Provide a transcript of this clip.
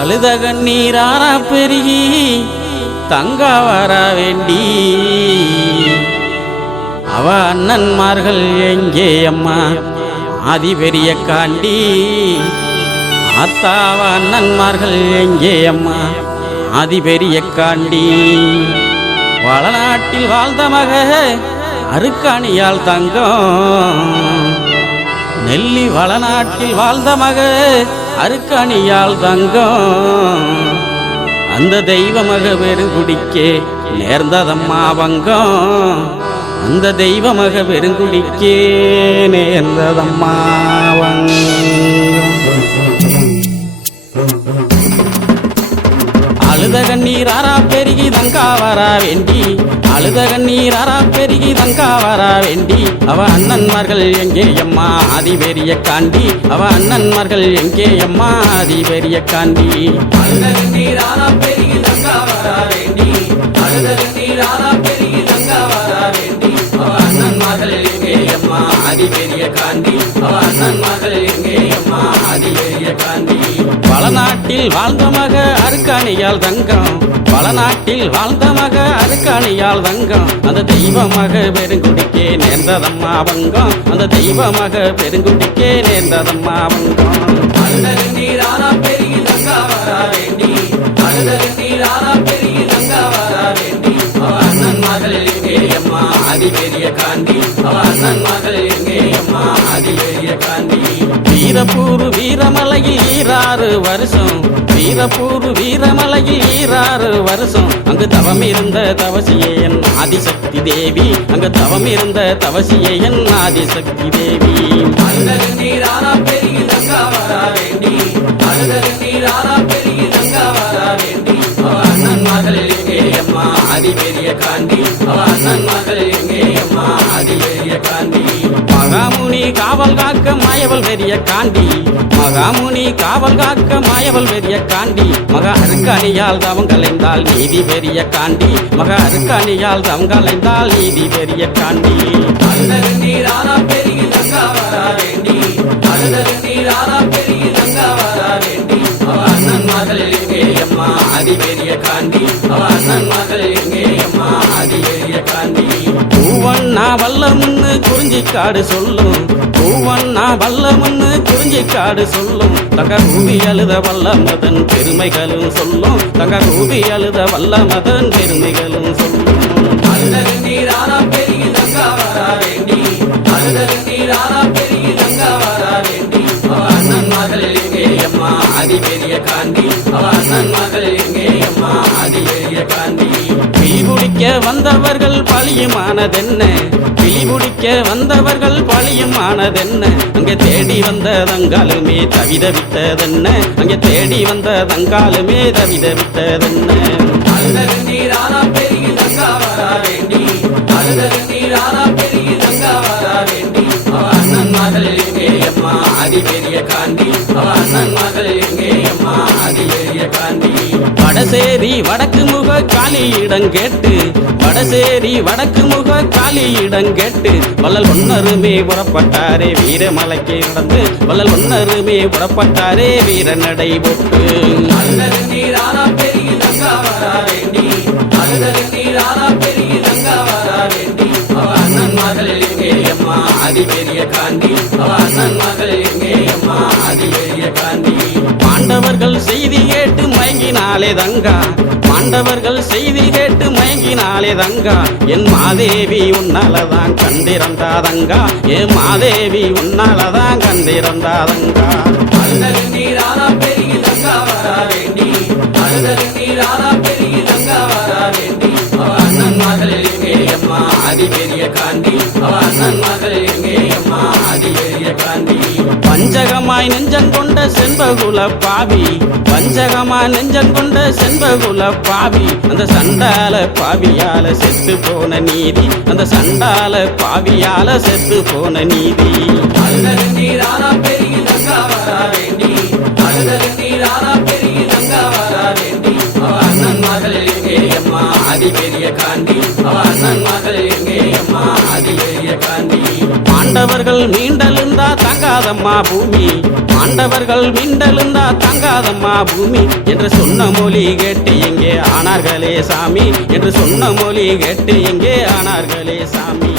அழுத நீரான பெருகி தங்க வர வேண்டி. அவ அண்ணன்மார்கள் எங்கே அம்மா? ஆதி பெரிய காண்டி. ஆத்தாவ அண்ணன்மார்கள் எங்கே அம்மா? ஆதி பெரிய காண்டி. வளநாட்டில் வாழ்ந்த மக அருக்காணியால் தங்கம். நெல்லி வளநாட்டில் வாழ்ந்த மக அருக்கணியால் தங்கம். அந்த தெய்வமக வெறுங்குடிக்கே நேர்ந்ததம்மா வங்கம். அந்த தெய்வமக வெறுங்குடிக்கே நேர்ந்ததம்மா வங்கம். அழுத கண்ணீராரா பெருகி தங்கா வரா வேண்டி. அழுத கண்ணீராரா பெருகி தங்கா வரா வேண்டி. அவ அண்ணன்மார்கள் எங்கே அம்மா? ஆதி பெரிய காண்டி. அவ அண்ணன்மார்கள் எங்கே அம்மா? ஆதி பெரிய காண்டி. அழுத கண்ணீராரா பெருகி தங்கா வரா வேண்டி. அழுத கண்ணீராரா பெருகி தங்கா வரா வேண்டி. அவ அண்ணன்மார்கள் எங்கே அம்மா? ஆதி பெரிய காண்டி. அவ அண்ணன்மார்கள் எங்கே அம்மா? ஆதி பெரிய காண்டி. வளநாட்டில் வாழ்ந்த அருக்காணியால் தங்கம். வளநாட்டில் வாழ்ந்த மக அருக்காணியால் தங்கம். அந்த தெய்வ மக பெருங்குடிக்கே நேர்ந்ததம்மா வங்கம். அந்த தெய்வ மக பெருங்குடிக்கே நேர்ந்ததம்மா வங்கம். அம்மா அதி பெரிய காண்டி அவ மகள் எங்கே அம்மா அதி பெரிய வீரப்பூர் வீரமலையில் ஈராறு வருஷம். வீரப்பூர் வீரமலையில் ஈராறு வருஷம். அங்கு தவம் இருந்த தவசியன் ஆதிசக்தி தேவி. அங்கு தவம் இருந்த தவசியன் ஆதிசக்தி தேவி. அழுதல் அம்மா பெரிய காண்டி அவ மகள் எங்கே? அம்மா அதி பெரிய காந்தி. மகாமுனி காவல் காக்க மாயவள் பெரிய காண்டி மகாமுனி காவல் காக்க மாயவள் பெரிய காண்டி மக அருக்கணியால் தவம் கலைந்தால் நீதி பெரிய காண்டி மக அருக்கணியால் தவம் கலைந்தால் நீதி பெரிய காண்டி அழுதல் நீராரா பெரிய வரா வேண்டி. அழுதல் வல்லமுன்னு குறிஞ்சிக்காடு சொல்லும். பூவண்ணா வல்லமுன்னு குறிஞ்சிக்காடு சொல்லும். தக ரூபி அழுத வல்லமதன் பெருமைகளும் சொல்லும். தக ரூபி அழுத வல்லமதன் பெருமைகளும் சொல்லும். அண்ணன் மகள் எங்கே அம்மா அதி பெரிய காண்டி. அவ அண்ணன் மகள் எங்கே குடிக்க வந்தவர்கள் பழியுமானதென்ன? பிடிக்க வந்தவர்கள் பழியுமானதென்ன? அங்கே தேடி வந்த தங்காலுமே தவிதவித்ததென்ன அங்கே தேடி வந்த தங்காலுமே தவிதவித்ததென்ன அழுதல் பெருகி தங்கா வரா வேண்டி பெருகி தங்கா வரா வேண்டி அண்ணன் மகள் எங்கே அம்மா? அதி பெரிய காண்டி அண்ணன் மகள் எங்கே அம்மா? அதி பெரிய காண்டி வடசேரி வடக்கு முக காளியிடம் கேட்டு. வடசேரி வடக்கு முக காளியிடம் கேட்டு. வள்ளல் ஒன்னருமே புறப்பட்டாரே வீரமலைக்கு நடந்து. வள்ளல் ஒன்னருமே புறப்பட்டாரே வீர நடை போட்டு அதி பெரிய அவ அண்ணன் மகள் எங்கே அம்மா? அதி பெரிய காண்டி பாண்டவர்கள் செய்தி கேட்டு மயங்கினாலே தங்கா. பாண்டவர்கள் செய்தி கேட்டு மயங்கினாலே தங்கா. என் மாதேவி உன்னாலதான் கண்டிருந்தாதங்கா. என் மாதேவி உன்னாலதான் கண்டிருந்தாதங்கா. அழுதல் நீராரா பெருகி தங்கா வரா வேண்டி பெருகி தங்கா வரா வேண்டி அவ அண்ணன் மகள் அம்மா. அதி பெரிய காண்டி. அவ அண்ணன் பஞ்சகமாய் நெஞ்சங்கொண்ட செண்பகுல பாவி. பஞ்சகமாய் நெஞ்சங்கொண்ட செண்பகுல பாவி. அந்த சண்டால பாவியால செத்து போன நீதி. அந்த சண்டால பாவியால செத்து போன நீதி. காந்தி அண்ணன் மகள் எங்கே அம்மா? காந்தி பாண்டவர்கள் மீண்டெழுந்தா தங்காதம்மா பூமி. பாண்டவர்கள் மீண்டெழுந்தா தங்காதம்மா பூமி. என்று சொன்ன மொழி கேட்டு எங்கே ஆனார்களே சாமி? என்று சொன்ன மொழி கேட்டு எங்கே ஆனார்களே சாமி?